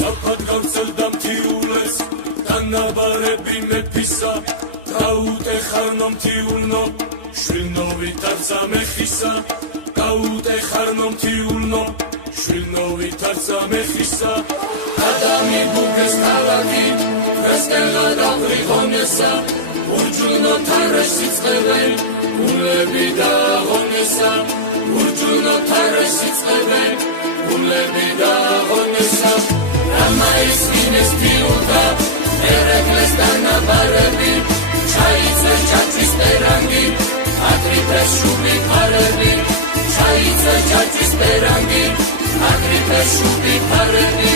საფად გავწელდა მთიულეს დანაბარები მეფისა გაუტეხარნო მთიულნო შვილნო ვითარცა მეხისა გაუტეხარნო მთიულნო შვილნო ვითარცა მეხისა ადამი ბუგეს ქალაქი ვესკელა დავრიღონესა ურჯულნო თარეში წყებენ გულები დაღონესა ურჯულნო თარეში წყებენ გულები დაღონესა რამა ისმინეს თიულდა ერეკლეს დანაბარები ჩაიწეს ჩაჭვის პერანგი აკრიფეს შუბი ფარები ჩაიწეს ჩაჭვის პერანგი აკრიფეს შუბი ფარები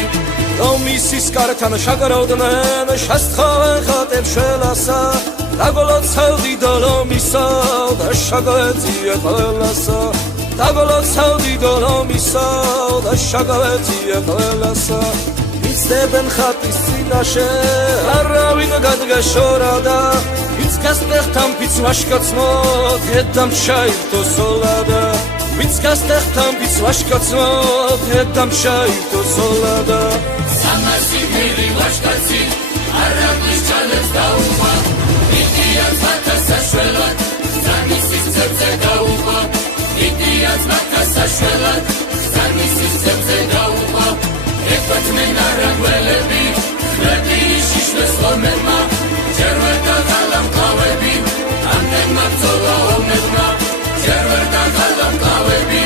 რომისის კართან შაგროვდნენ შესთხოვენ ხატებს შველასა დაგოლოცავდი დოლომისა და შაგავეწია ყველასა დაგოლოცავდი დოლომისა და შაგავეწია ყველასა იცდებენ ხატის წინაშე არავინ გადგაშორადა ვინც გასტეხთან ფიც ვაშკაცმო დედამ ჩაირთო სოლადა ვინც გასტეხთან ფიც ვაშკაცმო დედამ ჩაირთო სოლადა სამასი მილი ვაშკაცი არაბლის ჩალებს დაუხვა იდიაც მათას საშველად ზანისის ძებზე დაუხვა იდიაც მათას საშველად ზანისის ძებზე დაუხვა ეკბათმენ არაგველები ხლები შიშლეს ხომებმა ჯერ ვერ დაღალა მკლავები ამდენმა ბრძოლა ომებმა ჯერ ვერ დაღალა მკლავები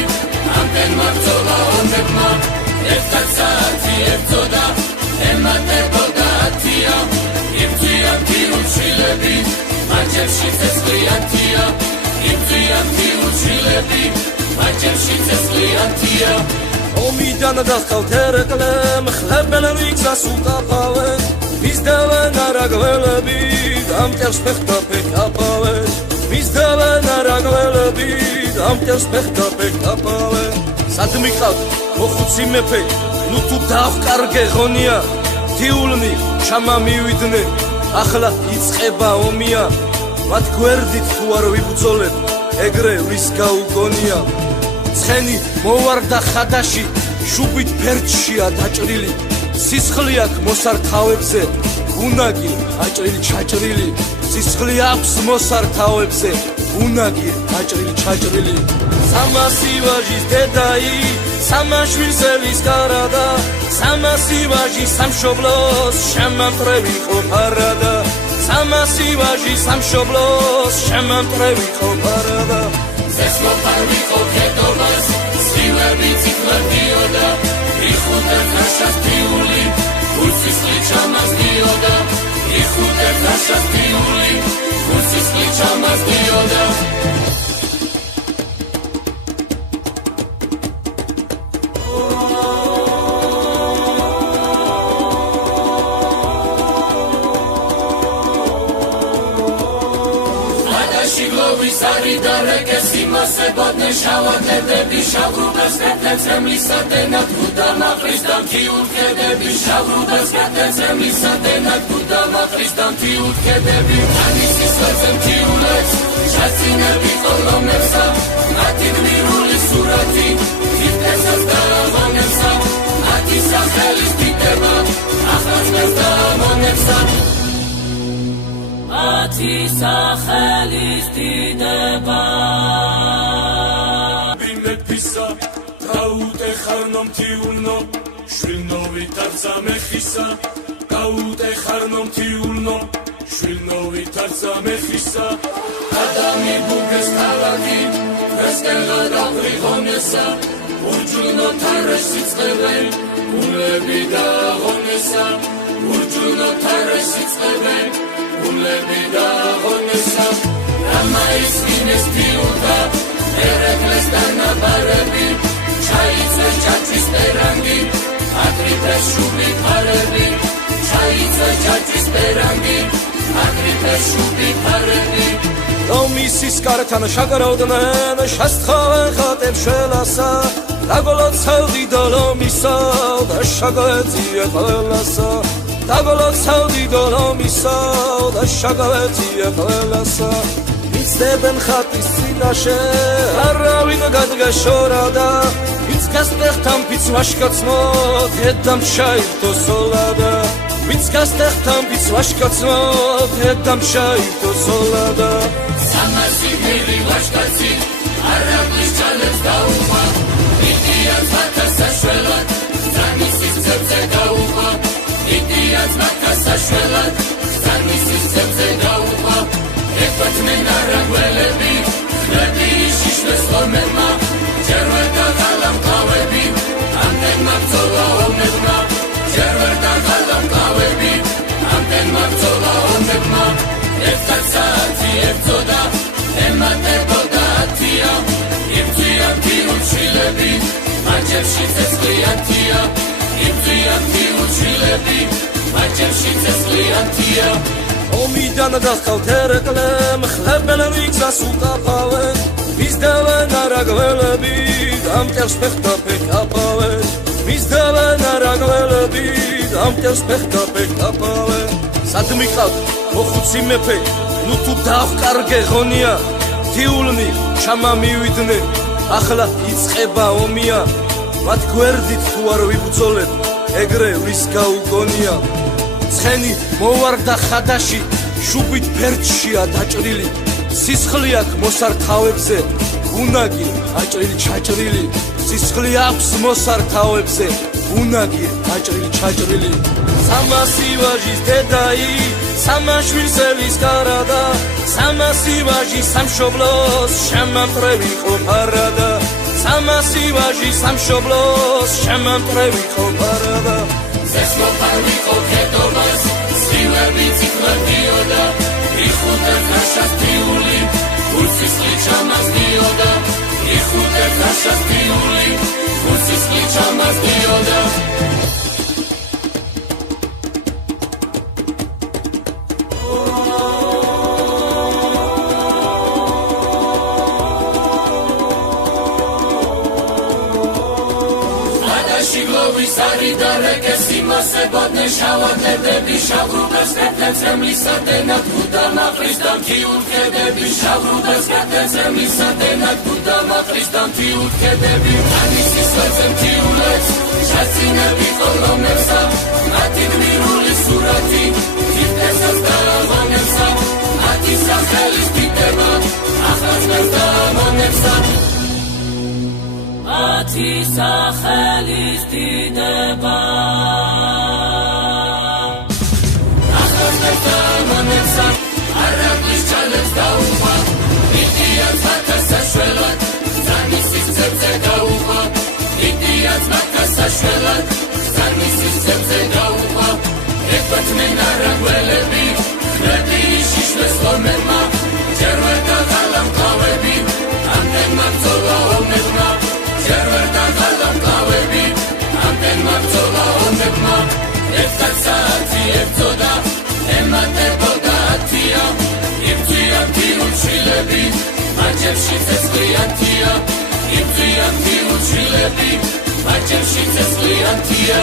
ამდენმა ბრძოლა ომებმა ერთად საათი ებრძოდა ემატებოდა ათია იბრძვიან მთიულშვილები მაჯებში ცეცხლიანთია იბრძვიან მთიულშვილები მაჯებში ცეცხლიანთია ომიდან დასწავთ ერეკლემ ხლებენ რიგზას უკაფავენ მისდევენ არაგველები დამტერს ფეხთა ფეხაფავენ მისდევენ არაგველები დამტერს ფეხთა ფეხაფავენ სად მიყავთ მოხუცი მეფე ნუ თუ დავყარგე ღონია თიულნი ჩამამივიდნენ ახლა იწყება ომია მათ გვერდით თუ არ ვიბრძოლებ ეგრე ვის გაუგონია ცხენი მოვარდა ხადაში შუბით ფერჩია დაჭრილი სისხლი აქვს მოსართავებზე უნაგი აჭრილი ჩაჭრილი სისხლი აქვს მოსართავებზე უნაგი აჭრილი ჩაჭრილი სამასი ვაჟის დედაი სამაშვილსელის კარადა სამასი ვაჟი სამშობლოს შემამტრევი ყოფარადა სამასი ვაჟი სამშობლოს შემამტრევი ყოფარადა ზესმოფარ ვიყო ქედობას სილები ციფლებდიოდა იხუტებ ხაშას თიული გულსისხლი ჩამასდიოდა იხუტებ ხაშას თიული გულსისხლი ჩამასდიოდა მასებოდნენ შავადლედები შავრუბელს კეთებს ემლისადენად გუდამაყრის და მთიულქედები შავრუბელს კეთებს ემლისადენად გუდამაყრის და მთიულქედები ანისის ხერხზე მთიულებს ჩაცინები ყოლომებსა მათი გმირული სურათი თითქოსას დააღონებსა მათი სახელის დიდება ახლაც დაამონებსა მათი სახელის დიდება გაუტეხარნო მთიულნო შვილნო ვითარცა მეხისა გაუტეხარნო მთიულნო შვილნო ვითარცა მეხისა ადამი ბუგეს ქალაქი ვესკელა დავრიღონესა ურჯულნო თარეში წყებენ გულები დაღონესა ურჯულნო თარეში წყებენ გულები დაღონესა რამა ისმინეს თიულდა ერეკლეს დანაბარები ჩაიწეს ჩაჭვის პერანგი აკრიფეს შუბი ფარები ჩაიწეს ჩაჭვის პერანგი აკრიფეს შუბი ფარები რომისის კართან შაგროვდნენ შესთხოვენ ხატებს შველასა დაგოლოცავდი დოლომისა და შაგავეწია ყველასა დაგოლოცავდი დოლომისა და შაგავეწია ყველასა იცდებენ ხატის წინაშე არავინ გადგაშორადა ვინც გასტეხთან ფიცვაში კაცმო დედამ შაირთო სოლადა ვინც გასტეხთან ფიცვაში კაცმო დედამ შაირთო სოლადა სამასი მილი ვაშკაცი არაბლის ჩალებს დაუღვა იდიაც მათა საშველად ზანისის ძებზე დაუღვა იდიაც მათა საშველად ზანისის ძებზე დაუღვა ეკვეთმენ არაგველები ხლები შიშლეს ხომებმა ჯერ ვერ დაღალა მკლავები ამდენმა ბრძოლა ომებმა ჯერ ვერ დაღალა მკლავები ამდენმა ბრძოლა ომებმა ერთად საათი ებრძოდა ემატებოდა ათია იბრძვიან თიუჩილები მაჯებში ცეცხლიანთია იბრძვიან თიუჩილები მაჯებში ცეცხლიანთია ომიდან დახავთ ერეკლემ ხლებენ რიგზას უკაფავენ მისდევენ არაგველები დამტერს ფეხთა ფეკაფავენ მისდევენ არაგველები დამტერს ფეხთა ფეკაფავენ სად მიყავთ მოხუცი მეფე ნუ თუ დავყარგე ღონია თიულნი ჩამამივიდნენ ახლა იწყება ომია მათ გვერდით თუ არ ვიბრძოლებ ეგრე ვის გაუგონია ცხენი მოვარდა ხადაში შუბით ფერდშია დაჭრილი სისხლი აქვს მოსართავებზე უნაგი აჭრილი ჩაჭრილი სისხლი აქვს მოსართავებზე უნაგი აჭრილი ჩაჭრილი სამასი ვაჟის დედაი სამაშვილსელის კარადა სამასი ვაჟი სამშობლოს შემამტრევი ყოფარადა სამასი ვაჟი სამშობლოს შემამტრევი ყოფარადა ზესმოფარვი ყოფედობას სილები ციკლებდიოდა იხუტებ ნაშას თიული უსისხლი ჩამასდიოდა იხუტებ ნაშას თიული უსისხლი ჩამასდიოდა ვისარი და რეკესი მასებოდნე შავადნებები შავრუბეს კეთეცემლისადენად გუდამაყრის და მთიუთქედები შავრუბეს კეთეცემლისადენად გუდამაყრის და მთიუთქედები ანისის ლეცე მთიულեց შაცინები ყოლომებსა მათი გმირული სურათი თითესას დააღონებსა მათი სახელის დიდება ახალწელს დააღონებსა ათი სახელის დიდება ახალწელს დააღონებსა არაბლის ჩალებს დაუღვა იდიაც მათა საშველად ზანისის ძებზე დაუღვა იდიაც მათა საშველად ზანისის ძებზე დაუღვა ეკვეთმენ არაგველები ხლები შიშლეს ხომებმა ჯერ ვერ დაღალა მკლავები ამდენმა ბრძოლა ომებმა ჯერ ვერ დაღალა მკლავები ამდენმა ბრძოლა ომებმა ერთად საათი ებრძოდა ემატებოდა ათია იბრძვიან თიუჩილები მაჯებში ცეცხლიანთია იბრძვიან თიუჩილები მაჯებში ცეცხლიანთია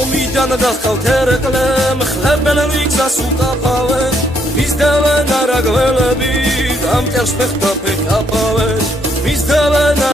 ომიდან დახავთ ერეკლემ ხლებენ რიგზას უკაფავენ მისდევენ არაგველები დამტერს ფეხთა ფეკაფავენ მისდევენ